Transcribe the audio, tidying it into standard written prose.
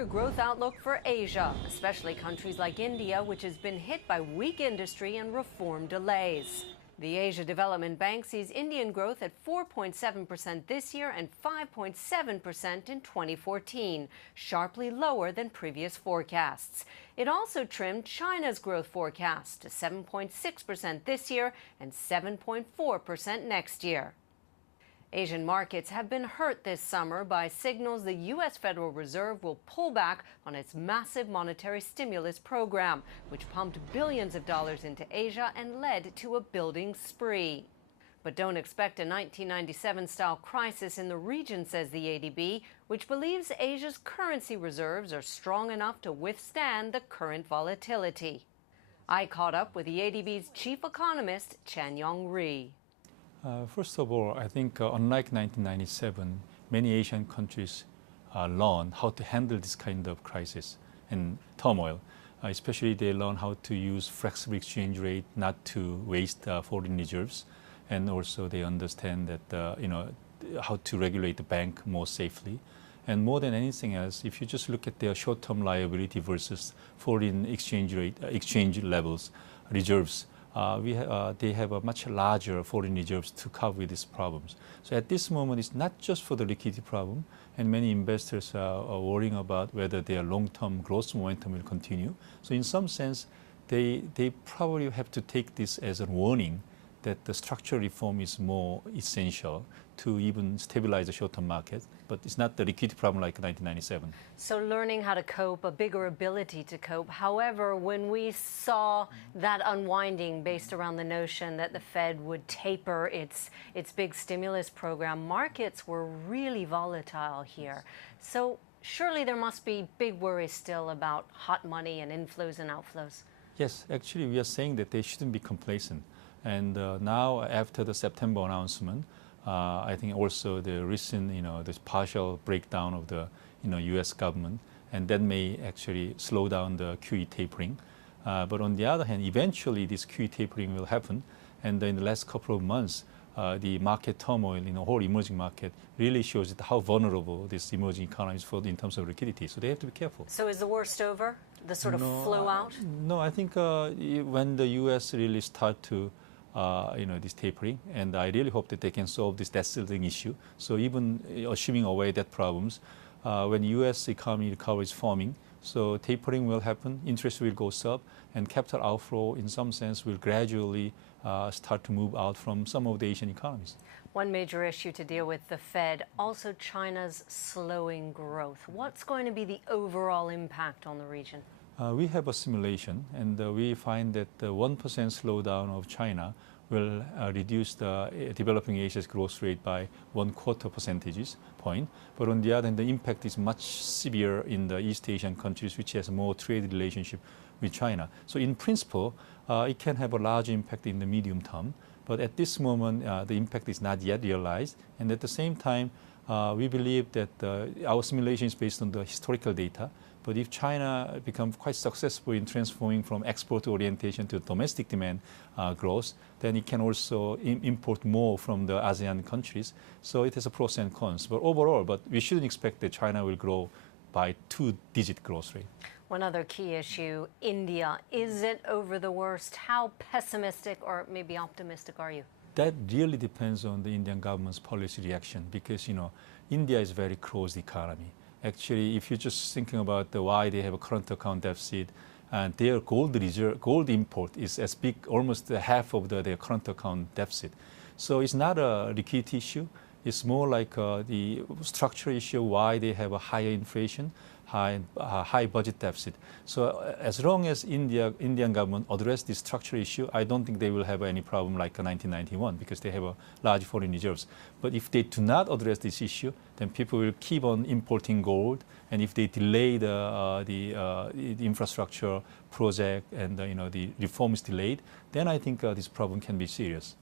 Growth outlook for Asia, especially countries like India, which has been hit by weak industry and reform delays. The Asia Development Bank sees Indian growth at 4.7% this year and 5.7% in 2014, sharply lower than previous forecasts. It also trimmed China's growth forecast to 7.6% this year and 7.4% next year. Asian markets have been hurt this summer by signals the U.S. Federal Reserve will pull back on its massive monetary stimulus program, which pumped billions of dollars into Asia and led to a building spree. But don't expect a 1997-style crisis in the region, says the ADB, which believes Asia's currency reserves are strong enough to withstand the current volatility. I caught up with the ADB's chief economist, Chan-Yong Ri. First of all, I think unlike 1997, many Asian countries learned how to handle this kind of crisis and turmoil. Especially they learn how to use flexible exchange rate, not to waste foreign reserves, and also they understand that how to regulate the bank more safely. And more than anything else, if you just look at their short-term liability versus foreign exchange levels, reserves, they have a much larger foreign reserves to cover these problems. So at this moment, it's not just for the liquidity problem, and many investors are worrying about whether their long-term growth momentum will continue. So in some sense, they probably have to take this as a warning that the structural reform is more essential to even stabilize the short-term market, but it's not the liquidity problem like 1997. So learning how to cope, a bigger ability to cope. However, when we saw that unwinding based around the notion that the Fed would taper its big stimulus program, markets were really volatile here. So surely there must be big worries still about hot money and inflows and outflows. Yes, actually we are saying that they shouldn't be complacent. And now, after the September announcement, I think also the recent, this partial breakdown of the, U.S. government, and that may actually slow down the QE tapering. But on the other hand, eventually this QE tapering will happen, and in the last couple of months, the market turmoil in the whole emerging market really shows how vulnerable this emerging economy is in terms of liquidity. So they have to be careful. So is the worst over? The sort of flow out? No, I think when the U.S. really start to this tapering, and I really hope that they can solve this debt ceiling issue. So even assuming away that problems, when U.S. economy recovery is forming, so tapering will happen, interest will go up, and capital outflow in some sense will gradually start to move out from some of the Asian economies. One major issue to deal with, the Fed, also China's slowing growth. What's going to be the overall impact on the region? We have a simulation, and we find that the 1% slowdown of China will reduce the developing Asia's growth rate by 1/4 percentage point. But on the other hand, the impact is much severe in the East Asian countries, which has more trade relationship with China. So in principle, it can have a large impact in the medium term. But at this moment, the impact is not yet realized. And at the same time, we believe that our simulation is based on the historical data. But if China becomes quite successful in transforming from export orientation to domestic demand growth, then it can also import more from the ASEAN countries. So it has a pros and cons. But overall, we shouldn't expect that China will grow by 2-digit growth rate. One other key issue, India. Is it over the worst? How pessimistic or maybe optimistic are you? That really depends on the Indian government's policy reaction, because India is a very closed economy. Actually, if you're just thinking about why they have a current account deficit, and their gold import is as big, almost half of their current account deficit. So it's not a liquidity issue. It's more like the structural issue why they have a higher inflation, high budget deficit. So as long as Indian government address this structural issue, I don't think they will have any problem like 1991, because they have a large foreign reserves. But if they do not address this issue, then people will keep on importing gold. And if they delay the infrastructure project and the reform is delayed, then I think this problem can be serious.